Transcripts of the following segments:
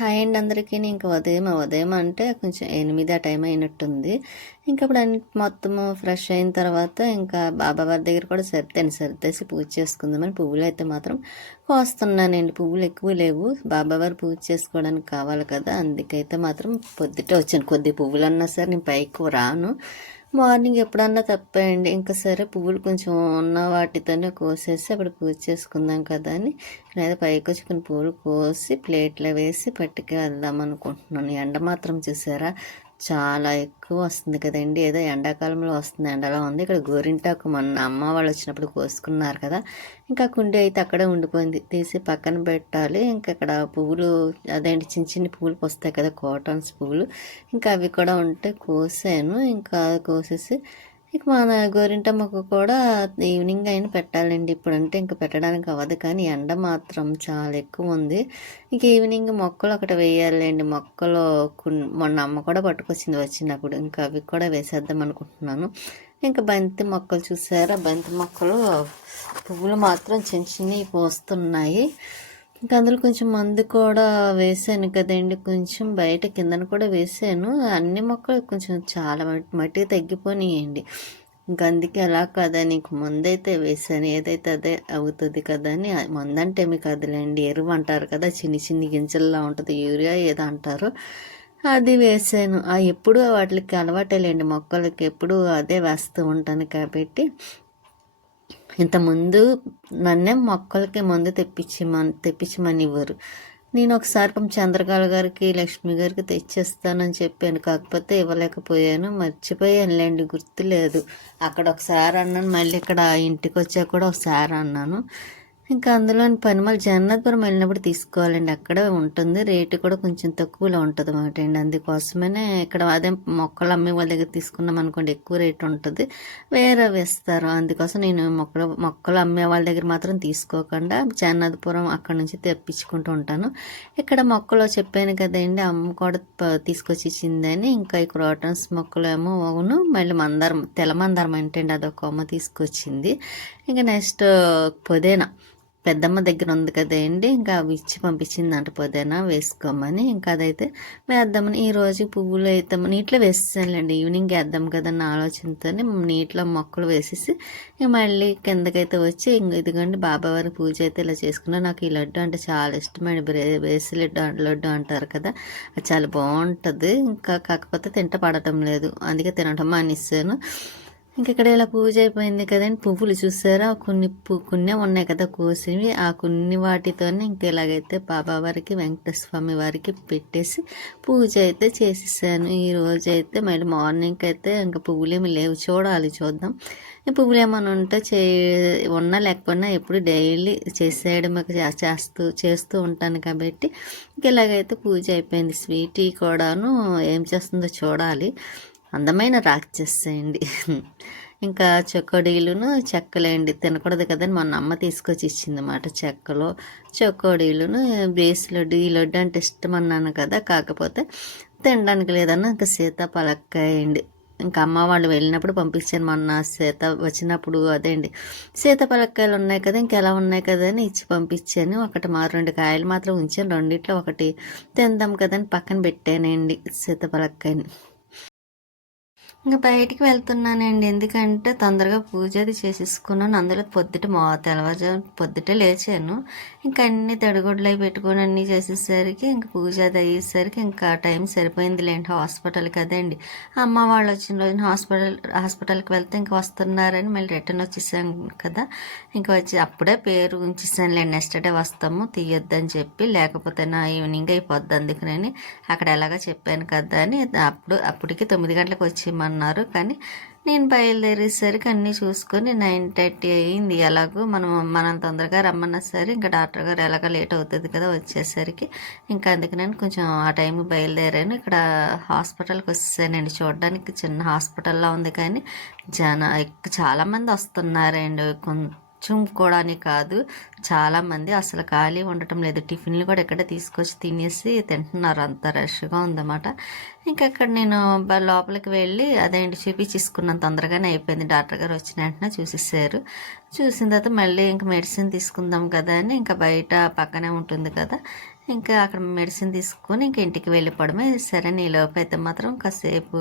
Hi అండి అందరికీ. ఇంక ఉదయం అంటే కొంచెం 8 ఆ టైం అయినట్టుంది. ఇంక అప్పుడు మొత్తము ఫ్రెష్ అయిన తర్వాత ఇంకా బాబావారి దగ్గర కూడా సర్దేసి పూజ చేసుకుందామని పువ్వులైతే మాత్రం కోస్తున్నానండి. పువ్వులు ఎక్కువ లేవు, బాబావారు పూజ చేసుకోవడానికి కావాలి కదా, అందుకైతే మాత్రం పొద్దుటే వచ్చాను. కొద్ది పువ్వులన్నా సరే నేను పైకి రాను, మార్నింగ్ ఎప్పుడన్నా తప్పేయండి. ఇంకా సరే పువ్వులు కొంచెం ఉన్న వాటితోనే కోసేసి అప్పుడు పూజ చేసుకుందాం కదా అని లేదా పైకి వచ్చి కొన్ని పువ్వులు కోసి ప్లేట్లో వేసి పట్టుకు వెళ్దాం అనుకుంటున్నాను. ఎండ మాత్రం చూసారా చాలా ఎక్కువ వస్తుంది కదండి. ఏదో ఎండాకాలంలో వస్తుంది ఎండలా ఉంది. ఇక్కడ గోరింటాకు మొన్న అమ్మ వాళ్ళు వచ్చినప్పుడు కోసుకున్నారు కదా, ఇంకా కుండి అయితే అక్కడే ఉండిపోయింది, తీసి పక్కన పెట్టాలి. ఇంకా ఇక్కడ పువ్వులు అదేంటి చిన్న చిన్న పువ్వులు వస్తాయి కదా, కాటన్స్ పువ్వులు, ఇంకా అవి కూడా ఉంటే కోసాను. ఇంకా కోసేసి ఇక మన గోరింటమ్మకు కూడా ఈవినింగ్ అయినా పెట్టాలండి. ఇప్పుడంటే ఇంకా పెట్టడానికి అవ్వదు, కానీ ఎండ మాత్రం చాలా ఎక్కువ ఉంది. ఇంక ఈవినింగ్ మొక్కలు ఒకటి వేయాలండి. మొక్కలు మొన్న అమ్మ కూడా పట్టుకొచ్చింది వచ్చినప్పుడు, ఇంకా అవి కూడా వేసేద్దాం అనుకుంటున్నాను. ఇంకా బంతి మొక్కలు చూసారా, బంతి మొక్కలు పువ్వులు మాత్రం చిన్న చిన్నవి పోస్తున్నాయి. ఇంకా అందులో కొంచెం మందు కూడా వేసాను కదండి, కొంచెం బయట కిందన కూడా వేసాను. అన్ని మొక్కలు కొంచెం చాలా మట్టి తగ్గిపోయినాయండి. ఇంక అందుకే అలా కదా నీకు మందైతే వేసాను, ఏదైతే అదే అవుతుంది కదా అని. మందంటే మీకు అదిలేండి, ఎరువు అంటారు కదా, చిన్ని చిన్ని గింజల్లా ఉంటుంది, యూరియా ఏదో అంటారు, అది వేసాను. ఎప్పుడు వాటికి అలవాటేలేండి, మొక్కలకి ఎప్పుడు అదే వేస్తూ ఉంటాను కాబట్టి. ఇంతకుముందు నన్నే మొక్కలకి మందు తెప్పించమని ఇవ్వరు. నేను ఒకసారి చంద్రకళ గారికి లక్ష్మి గారికి తెచ్చేస్తానని చెప్పాను, కాకపోతే ఇవ్వలేకపోయాను, మర్చిపోయానులేండి, గుర్తులేదు. అక్కడ ఒకసారి అన్నాను, మళ్ళీ ఇక్కడ ఇంటికి వచ్చాక కూడా ఒకసారి అన్నాను. ఇంకా అందులోని పనిమల జగన్నాథపురం వెళ్ళినప్పుడు తీసుకోవాలండి, అక్కడే ఉంటుంది, రేటు కూడా కొంచెం తక్కువలో ఉంటుంది అన్నమాట అండి. అందుకోసమనే ఇక్కడ అదే మొక్కలు అమ్మే వాళ్ళ దగ్గర తీసుకున్నాం అనుకోండి ఎక్కువ రేటు ఉంటుంది, వేరే వేస్తారు. అందుకోసం నేను మొక్కలు అమ్మే వాళ్ళ దగ్గర మాత్రం తీసుకోకుండా జగన్నాథపురం అక్కడ నుంచి తెప్పించుకుంటూ ఉంటాను. ఇక్కడ మొక్కలు చెప్పాను కదండి, అమ్మ కూడా తీసుకొచ్చి ఇచ్చిందని. ఇంకా ఈ క్రోటన్స్ మొక్కలు ఏమో అవును, మళ్ళీ మందారం, తెల్ల మందారం అంటే అండి, అదొక అమ్మ తీసుకొచ్చింది. ఇంకా నెక్స్ట్ పుదీనా పెద్దమ్మ దగ్గర ఉంది కదండి, ఇంకా అవి ఇచ్చి పంపించింది అంట, పుదీనా వేసుకోమని. ఇంకా అదైతే వేద్దామని ఈరోజు పువ్వులు అయితే నీటిలో వేసేసానులేండి, ఈవినింగ్ వేద్దాం కదన్న ఆలోచనతో నీటిలో మొక్కలు వేసేసి మళ్ళీ కిందకైతే వచ్చి ఇదిగోండి బాబావారి పూజ అయితే ఇలా చేసుకున్నా. నాకు ఈ లడ్డు అంటే చాలా ఇష్టమైన బేసి లడ్డు అంటారు కదా, అది చాలా బాగుంటుంది. ఇంకా కాకపోతే తింట పడటం లేదు, అందుకే తినటం మానేసాను. ఇంక ఇక్కడ ఇలా పూజ అయిపోయింది కదండి. పువ్వులు చూసారా, కొన్ని ఉన్నాయి కదా కోసివి, ఆ కొన్ని వాటితోనే ఇంక ఇలాగైతే బాబావారికి వెంకటస్వామి వారికి పెట్టేసి పూజ అయితే చేసేసాను. ఈ రోజు అయితే మళ్ళీ మార్నింగ్కి అయితే ఇంకా పువ్వులు ఏమి లేవు, చూద్దాం. ఈ పువ్వులు ఏమైనా ఉంటే ఉన్నా లేకపోయినా ఎప్పుడు డైలీ చేసేయడం చేస్తూ ఉంటాను కాబట్టి ఇంక ఇలాగైతే పూజ అయిపోయింది. స్వీటీ కూడాను ఏం చేస్తుందో చూడాలి, అందమైన రాక్షసేయండి. ఇంకా చెక్కడీలును చెక్కలేండి, తినకూడదు కదని మొన్న అమ్మ తీసుకొచ్చి ఇచ్చింది అన్నమాట. చెక్కడీలును బేస్లడ్డు, ఈ లడ్డు అంటే ఇష్టం అన్నాను కదా, కాకపోతే తినడానికి లేదన్న ఇంకా సీతాఫలక్కాయ అండి. ఇంకా అమ్మ వాళ్ళు వెళ్ళినప్పుడు పంపించాను మొన్న, వచ్చినప్పుడు అదేండి సీతాఫలక్కాయలు ఉన్నాయి కదా, ఇంకెలా ఉన్నాయి కదా అని ఇచ్చి పంపించాను. ఒకటి 2 కాయలు మాత్రం ఉంచాను, రెండిట్లో ఒకటి తిందాం కదని పక్కన పెట్టానండి సీతాఫలక్కాయని. ఇంకా బయటికి వెళ్తున్నానండి, ఎందుకంటే తొందరగా పూజ అది చేసేసుకున్నాను. అందులో తెల్లవారుజాము పొద్దుటే లేచాను. ఇంకా అన్ని తడిగుడ్లు అవి పెట్టుకొని అన్నీ చేసేసరికి ఇంకా పూజ అది అయ్యేసరికి ఇంకా టైం సరిపోయిందిలేండి. హాస్పిటల్ కదండి, అమ్మ వాళ్ళు వచ్చిన రోజున హాస్పిటల్కి వెళ్తే ఇంకా వస్తున్నారని మళ్ళీ రిటర్న్ వచ్చేసాం కదా, ఇంకా వచ్చి అప్పుడే పేరు ఉంచేసానులేండి, నెక్స్ట్ డే వస్తాము తీయొద్దని చెప్పి, లేకపోతే నా ఈవినింగ్ అయిపోద్ది, అందుకని అక్కడ ఎలాగా చెప్పాను కదా అని అప్పటికి 9 గంటలకు వచ్చి అన్నారు. కానీ నేను బయలుదేరేసరికి అన్నీ చూసుకొని 9:30 అయింది. ఎలాగో మనం తొందరగా రమ్మన్నా సరే ఇంకా డాక్టర్ గారు ఎలాగ లేట్ అవుతుంది కదా వచ్చేసరికి, ఇంకా అందుకని కొంచెం ఆ టైంకి బయలుదేరాను. ఇక్కడ హాస్పిటల్కి వచ్చేసానండి, చూడడానికి చిన్న హాస్పిటల్లా ఉంది, కానీ చాలామంది వస్తున్నారండి. కొంచెం కూడా కాదు, చాలామంది అసలు ఖాళీ ఉండటం లేదు. టిఫిన్లు కూడా ఎక్కడ తీసుకొచ్చి తినేసి తింటున్నారు, అంత రష్గా ఉందన్నమాట. ఇంకా అక్కడ నేను లోపలికి వెళ్ళి అదేంటి చూపించుకున్నాను, తొందరగానే అయిపోయింది. డాక్టర్ గారు వచ్చిన వెంటనే చూసేసారు. చూసిన తర్వాత మళ్ళీ ఇంకా మెడిసిన్ తీసుకుందాం కదా అని ఇంకా బయట పక్కనే ఉంటుంది కదా, ఇంకా అక్కడ మెడిసిన్ తీసుకొని ఇంక ఇంటికి వెళ్ళిపోవడమే. సరే ఈలోపు అయితే మాత్రం కాసేపు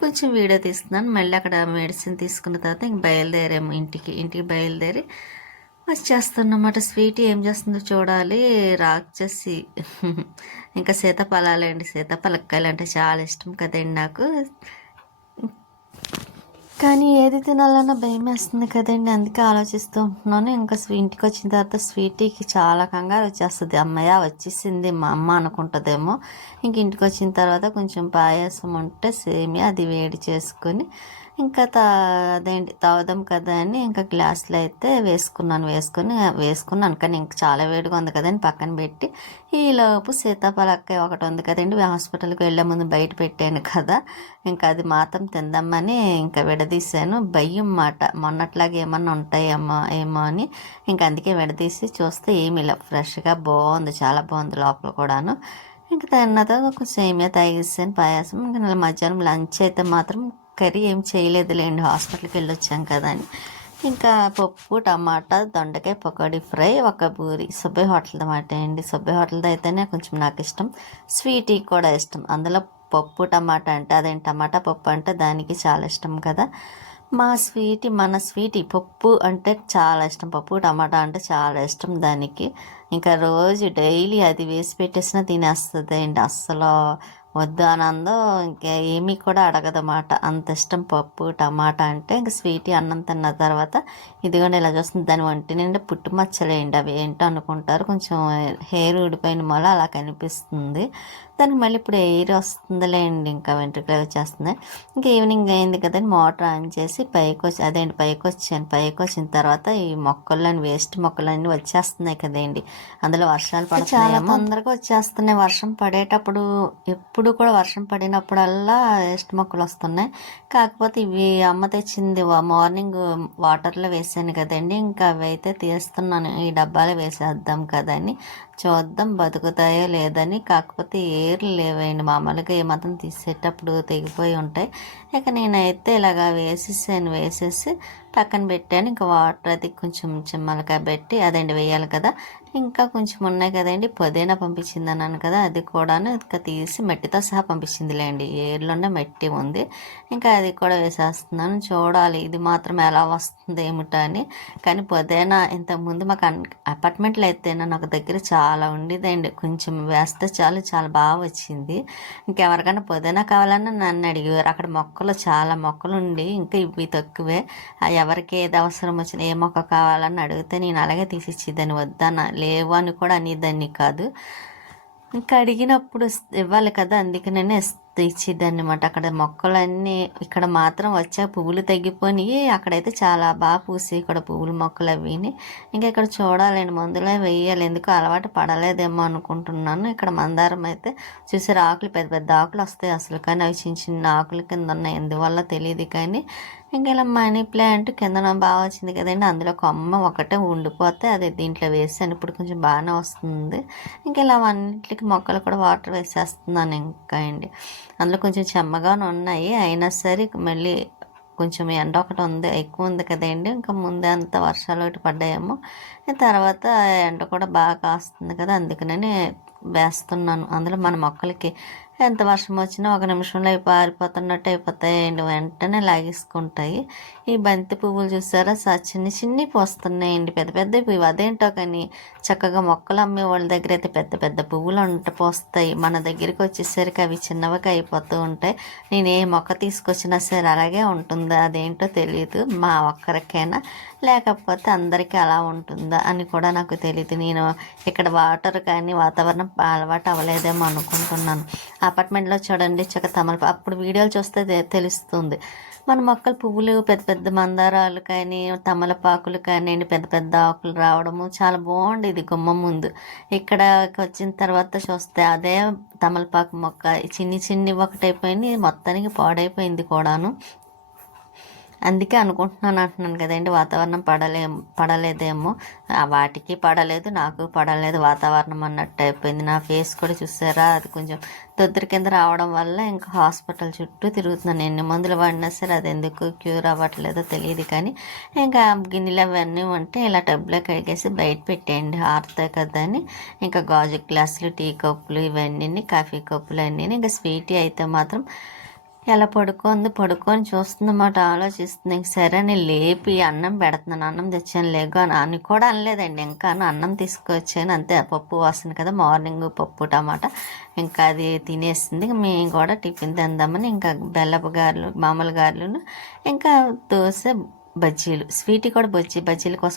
కొంచెం వీడియో తీస్తున్నాను. మళ్ళీ అక్కడ మెడిసిన్ తీసుకున్న తర్వాత ఇంక బయలుదేరాము ఇంటికి బయలుదేరి వచ్చేస్తున్నమాట. స్వీట్ ఏం చేస్తుందో చూడాలి. రాక్షసి ఇంకా సీతాఫలాలండి, సీతాఫలక్కాయలు అంటే చాలా ఇష్టం కదండి నాకు. కానీ ఏది తినాలన్నా భయం వేస్తుంది కదండి, అందుకే ఆలోచిస్తూ ఉంటున్నాను. ఇంకా ఇంటికి వచ్చిన తర్వాత స్వీటీకి చాలా కంగారు వచ్చేస్తుంది. అమ్మయ్య వచ్చేసింది మా అమ్మ అనుకుంటుందేమో. ఇంక ఇంటికి వచ్చిన తర్వాత కొంచెం పాయసం ఉంటే సేమియా అది వేడి చేసుకొని ఇంకా అదేంటి తాగుదాం కదా అని ఇంకా గ్లాసులో అయితే వేసుకున్నాను కానీ ఇంకా చాలా వేడిగా ఉంది కదండి పక్కన పెట్టి, ఈలోపు సీతాఫలక్కాయ ఒకటి ఉంది కదండి హాస్పిటల్కి వెళ్ళే ముందు బయట పెట్టాను కదా, ఇంకా అది మాత్రం తిందామని ఇంకా విడదీశాను. భయం మాట, మొన్నట్లాగా ఏమన్నా ఉంటాయేమో అని ఇంకా అందుకే విడదీసి చూస్తే ఏమీ ఇలా ఫ్రెష్గా బాగుంది, చాలా బాగుంది లోపల కూడాను. ఇంకా తిన్న తర్వాత కొంచెం సేమియా తాగేసాను పాయాసం. ఇంకా మధ్యాహ్నం లంచ్ అయితే మాత్రం కర్రీ ఏం చేయలేదులేండి, హాస్పిటల్కి వెళ్ళొచ్చాం కదా అని. ఇంకా పప్పు టమాటా దొండకాయ పకోడీ ఫ్రై, ఒక పూరి. సుబ్బయ్య హోటల్ అన్నమాట అండి. సుబ్బయ్య హోటల్ది అయితేనే కొంచెం నాకు ఇష్టం, స్వీటీ కూడా ఇష్టం. అందులో పప్పు టమాటా అంటే అదేంటి టమాటా పప్పు అంటే దానికి చాలా ఇష్టం కదా. మన స్వీటీ పప్పు అంటే చాలా ఇష్టం, పప్పు టమాటా అంటే చాలా ఇష్టం దానికి. ఇంకా రోజు డైలీ అది వేసి పెట్టేసినా తినేస్తుంది అండి. అస్సలు వద్దు ఆనందో ఇంకా ఏమీ కూడా అడగదన్నమాట, అంత ఇష్టం పప్పు టమాటా అంటే. ఇంకా స్వీటీ అన్నం తిన్న తర్వాత ఇదిగోండి ఇలా చూస్తుంది, దాని ఒంటి నిండా పుట్టుమచ్చలేండి, అవి ఏంటో అనుకుంటారు, కొంచెం హెయిర్ ఊడిపోయిన మూల అలా కనిపిస్తుంది. దానికి మళ్ళీ ఇప్పుడు ఎయిర్ వస్తుందిలేండి, ఇంకా వెంట్రుకలు వచ్చేస్తుంది. ఇంకా ఈవినింగ్ అయింది కదండి, మోటార్ ఆన్ చేసి పైకి వచ్చిన తర్వాత ఈ మొక్కలని వేస్ట్ మొక్కలన్నీ వచ్చేస్తున్నాయి కదండి, అందులో వర్షాలు పడుతున్నాయి, చాలా తొందరగా వచ్చేస్తున్నాయి. వర్షం పడేటప్పుడు ఎప్పుడు కూడా వర్షం పడినప్పుడల్లా వేస్ట్ మొక్కలు వస్తున్నాయి. కాకపోతే ఇవి అమ్మ తెచ్చింది మార్నింగ్ వాటర్లో వేసాను కదండి, ఇంకా అవి అయితే తీస్తున్నాను, ఈ డబ్బాలో వేసేద్దాం కదని. చూద్దాం బతుకుతాయో లేదని. కాకపోతే ఏర్లు లేవండి, మామూలుగా ఏమాత్రం తీసేటప్పుడు తెగిపోయి ఉంటాయి. ఇక నేనైతే ఇలాగా వేసేసి పక్కన పెట్టాను. ఇంకా వాటర్ అది కొంచెం చిమ్మలకాయ పెట్టి అదండి వేయాలి కదా. ఇంకా కొంచెం ఉన్నాయి కదండి, పుదీనా పంపించింది అన్నాను కదా, అది కూడాను ఇంకా తీసి మట్టితో సహా పంపించిందిలేండి, ఏర్లోనే మట్టి ఉంది. ఇంకా అది కూడా వేసేస్తున్నాను. చూడాలి ఇది మాత్రం ఎలా వస్తుంది ఏమిటో అని. కానీ పుదీనా ఇంతకుముందు మాకు అపార్ట్మెంట్లో అయితే నాకు దగ్గర చాలా ఉండేదండి, కొంచెం వేస్తే చాలు చాలా బాగా వచ్చింది. ఇంకెవరికైనా పుదీనా కావాలన్నా నన్ను అడిగేవారు. అక్కడ చాలా మొక్కలు ఉండి ఇంకా ఇవి తక్కువే. ఎవరికి ఏది అవసరం వచ్చినా ఏ మొక్క కావాలని అడిగితే నేను అలాగే తీసిచ్చేదాన్ని, వద్దన్న లేవు అని కూడా అనేదాన్ని కాదు. ఇంకా అడిగినప్పుడు ఇవ్వాలి కదా, అందుకనే ఇచ్చేదాన్ని అనమాట. అక్కడ మొక్కలన్నీ ఇక్కడ మాత్రం వచ్చా పువ్వులు తగ్గిపోయి, అక్కడైతే చాలా బాగా పూసి ఇక్కడ పువ్వుల మొక్కలు అవిని. ఇంకా ఇక్కడ చూడాలండి, మందులే వేయాలి, ఎందుకు అలవాటు పడలేదేమో అనుకుంటున్నాను. ఇక్కడ మందారం అయితే చూసారు, ఆకులు పెద్ద పెద్ద ఆకులు వస్తాయి అసలు, కానీ అవి చిన్న చిన్న ఆకుల కింద ఉన్నాయి, ఎందువల్ల తెలియదు. కానీ ఇంకా ఇలా మనీ ప్లాంట్ కింద బాగా వచ్చింది కదండి, అందులో కొమ్మ ఒకటే ఉండిపోతే అది దీంట్లో వేసాను, ఇప్పుడు కొంచెం బాగానే వస్తుంది. ఇంకా ఇలా అన్నింటికి మొక్కలు కూడా వాటర్ వేసేస్తున్నాను ఇంకా అండి. అందులో కొంచెం చెమ్మగానే ఉన్నాయి, అయినా సరే మళ్ళీ కొంచెం ఎండ ఒకటి ఉంది, ఎక్కువ ఉంది కదండి. ఇంకా ముందే అంత వర్షాలు ఒకటి పడ్డాయేమో, తర్వాత ఎండ కూడా బాగా కాస్తుంది కదా, అందుకనే వేస్తున్నాను. అందులో మన మొక్కలకి ఎంత వర్షం వచ్చినా ఒక నిమిషంలో అవి పారిపోతున్నట్టు అయిపోతాయండి, వెంటనే లాగేసుకుంటాయి. ఈ బంతి పువ్వులు చూసారా, చిన్ని పోస్తున్నాయండి, పెద్ద పెద్ద పువ్వు అదేంటో కానీ చక్కగా మొక్కలు అమ్మే వాళ్ళ దగ్గర అయితే పెద్ద పెద్ద పువ్వులు పోస్తాయి, మన దగ్గరికి వచ్చేసరికి అవి చిన్నవిగా అయిపోతూ ఉంటాయి. నేను ఏ మొక్క తీసుకొచ్చినా సరే అలాగే ఉంటుందా, అదేంటో తెలియదు, మా ఒక్కరికైనా లేకపోతే అందరికీ అలా ఉంటుందా అని కూడా నాకు తెలియదు. నేను ఇక్కడ వాటర్ కానీ వాతావరణం అలవాటు అవ్వలేదేమో అనుకుంటున్నాను. అపార్ట్మెంట్లో చూడండి అప్పుడు వీడియోలు చూస్తే తెలుస్తుంది, మన మొక్కలు పువ్వులు పెద్ద పెద్ద మందారాలు కానీ తమలపాకులు కానీ పెద్ద పెద్ద ఆకులు రావడము చాలా బాగుండేది గుమ్మం ముందు. ఇక్కడ వచ్చిన తర్వాత చూస్తే అదే తమలపాకు మొక్క చిన్ని ఒకటైపోయింది, మొత్తానికి పాడైపోయింది కూడాను. అందుకే అనుకుంటున్నాను అంటున్నాను కదండి, వాతావరణం పడలేదేమో. వాటికి పడలేదు, నాకు పడలేదు వాతావరణం అన్నట్టు అయిపోయింది. నా ఫేస్ కూడా చూసారా, అది కొంచెం దొద్దురి కింద రావడం వల్ల ఇంకా హాస్పిటల్ చుట్టూ తిరుగుతున్నాను. ఎన్ని మందులు వాడినా సరే అది ఎందుకు క్యూర్ అవ్వట్లేదో తెలియదు. కానీ ఇంకా గిన్నెలు అవన్నీ ఉంటే ఇలా టబ్లో కడిగేసి బయట పెట్టేయండి, ఆరుతాయి కదా అని. ఇంకా గాజు గ్లాసులు, టీ కప్పులు, ఇవన్నీ కాఫీ కప్పులు అన్నీ. ఇంకా స్వీటీ అయితే మాత్రం ఎలా పడుకొని చూస్తుందన్నమాట, ఆలోచిస్తుంది. ఇంక సరే నేను లేపి అన్నం పెడుతున్నాను, అన్నం తెచ్చాను లేగు అని కూడా అనలేదండి. ఇంకా అన్నం తీసుకొచ్చాను అంతే. పప్పు వాసన కదా, మార్నింగ్ పప్పు టమాటా, ఇంకా అది తినేసింది. మేము కూడా టిఫిన్ తిందామని ఇంకా బెల్లపు గారెలు, మామూలు గారెలు, ఇంకా దోశ, బజ్జీలు. స్వీటీ కూడా బజ్జీల కోసం